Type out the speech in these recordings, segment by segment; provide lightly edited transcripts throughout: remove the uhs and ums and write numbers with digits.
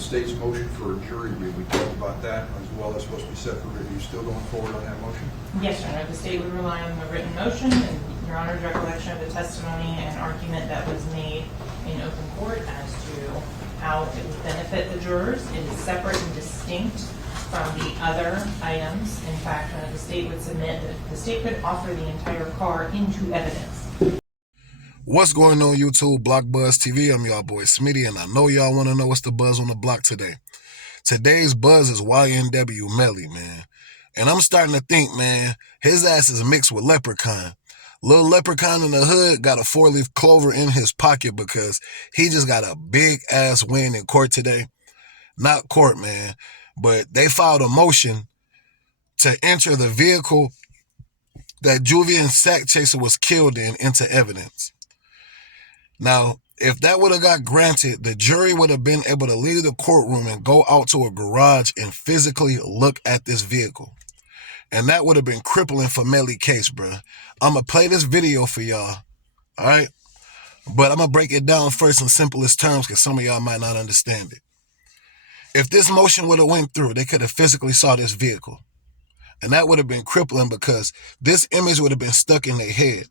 state's motion for a jury. We talked about that as well. That's supposed to be separate. Are you still going forward on that motion? Yes, Your Honor. The state would rely on the written motion and Your Honor's recollection of the testimony and argument that was made in open court as to how it would benefit the jurors. It is separate and distinct from the other items. In fact, the state would submit that the state could offer the entire car into evidence. What's going on YouTube, Block Buzz TV? I'm y'all boy Smitty, and I know y'all want to know what's the buzz on the block today. Today's buzz is YNW Melly, man. And I'm starting to think, man, his ass is mixed with Leprechaun. Little Leprechaun in the hood got a 4-leaf clover in his pocket because he just got a big ass win in court today. Not court, man, but they filed a motion to enter the vehicle that Juvian Sack Chaser was killed in into evidence. Now, if that would have got granted, the jury would have been able to leave the courtroom and go out to a garage and physically look at this vehicle. And that would have been crippling for Melly case, bro. I'm going to play this video for y'all, all right? But I'm going to break it down first in simplest terms because some of y'all might not understand it. If this motion would have went through, they could have physically saw this vehicle. And that would have been crippling because this image would have been stuck in their head.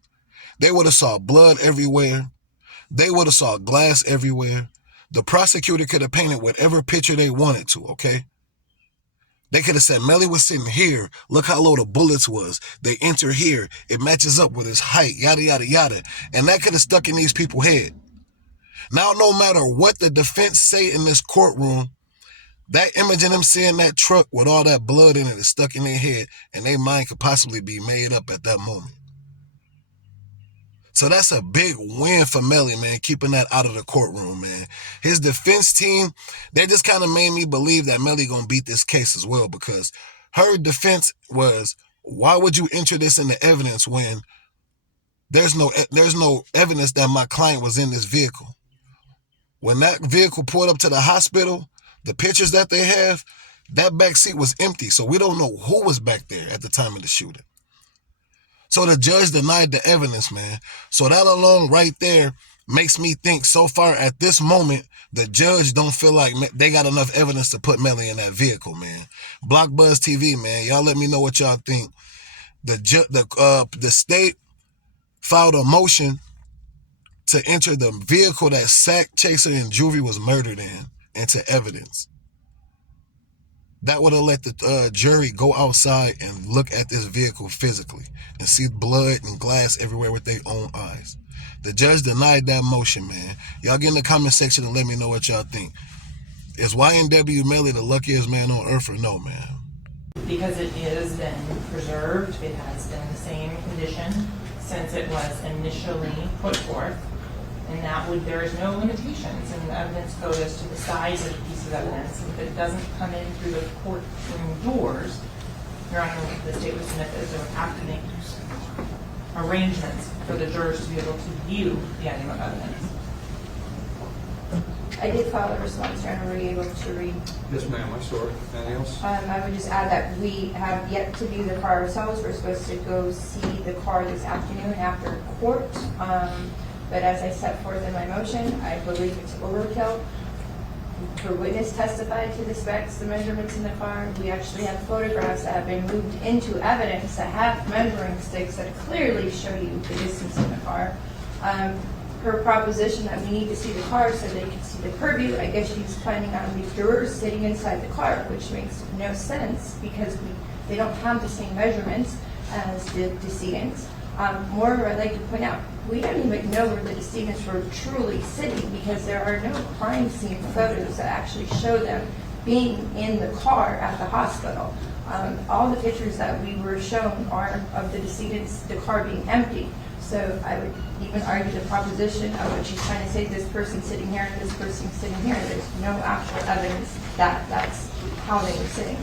They would have saw blood everywhere. They would have saw glass everywhere. The prosecutor could have painted whatever picture they wanted to, okay? They could have said, Melly was sitting here. Look how low the bullets was. They enter here. It matches up with his height, yada, yada, yada. And that could have stuck in these people's head. Now, no matter what the defense say in this courtroom, that image of them seeing that truck with all that blood in it is stuck in their head, and their mind could possibly be made up at that moment. So that's a big win for Melly, man, keeping that out of the courtroom, man. His defense team, they just kind of made me believe that Melly gonna beat this case as well, because her defense was, why would you enter this into evidence when there's no evidence that my client was in this vehicle? When that vehicle pulled up to the hospital, the pictures that they have, that back seat was empty, so we don't know who was back there at the time of the shooting. So the judge denied the evidence, man. So that alone right there makes me think so far at this moment, the judge don't feel like they got enough evidence to put Melly in that vehicle, man. Block Buzz TV, man. Y'all let me know what y'all think. The state filed a motion to enter the vehicle that Sack Chaser and Juvie was murdered in into evidence. That would have let the jury go outside and look at this vehicle physically and see blood and glass everywhere with their own eyes. The judge denied that motion, man. Y'all get in the comment section and let me know what y'all think. Is YNW Melly the luckiest man on earth or no, man? Because it has been preserved, it has been the same condition since it was initially put forth. And there is no limitations in the evidence code as to the size of the piece of evidence. If it doesn't come in through the courtroom doors, Your Honor, the state would submit that there would have to make arrangements for the jurors to be able to view the item of evidence. I did file a response, Your Honor. Were you able to read? Yes, ma'am. I saw it. Anything else? I would just add that we have yet to view the car ourselves. We're supposed to go see the car this afternoon after court. But as I set forth in my motion, I believe it's overkill. The witness testified to the specs, the measurements in the car. We actually have photographs that have been moved into evidence that have measuring sticks that clearly show you the distance in the car. Her proposition that we need to see the car so they can see the purview, I guess she's planning on these jurors sitting inside the car, which makes no sense because they don't have the same measurements as the decedents. Moreover, I'd like to point out, we don't even know where the decedents were truly sitting because there are no crime scene photos that actually show them being in the car at the hospital. All the pictures that we were shown are of the decedents, the car being empty. So I would even argue the proposition of what she's trying to say, this person sitting here and this person sitting here, there's no actual evidence that that's how they were sitting.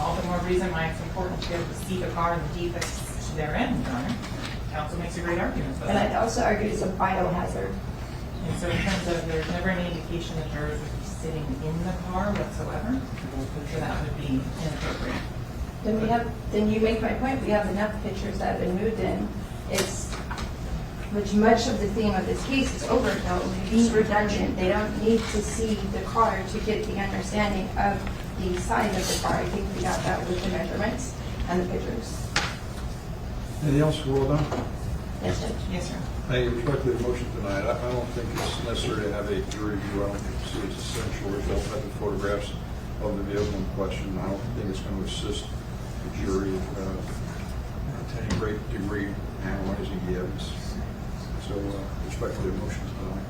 All the more reason why it's important to be able to see the car and the defects therein, Your Honor. Counsel makes a great argument for that. And I'd also argue it's a biohazard. And so in terms of there's never any indication that jurors would be sitting in the car whatsoever, so that would be inappropriate. Then you make my point, we have enough pictures that have been moved in. which much of the theme of this case is overkill, being redundant. They don't need to see the car to get the understanding of the size of the car. I think we got that with the measurements and the pictures. Anything else for all done? Yes, Judge. Yes, sir. I respectfully the motion tonight. I don't think it's necessary to have a jury view. I don't see it's essential. There's also have the photographs of the vehicle in question. I don't think it's going to assist the jury to any great degree analyzing the evidence. So respectfully the motion tonight.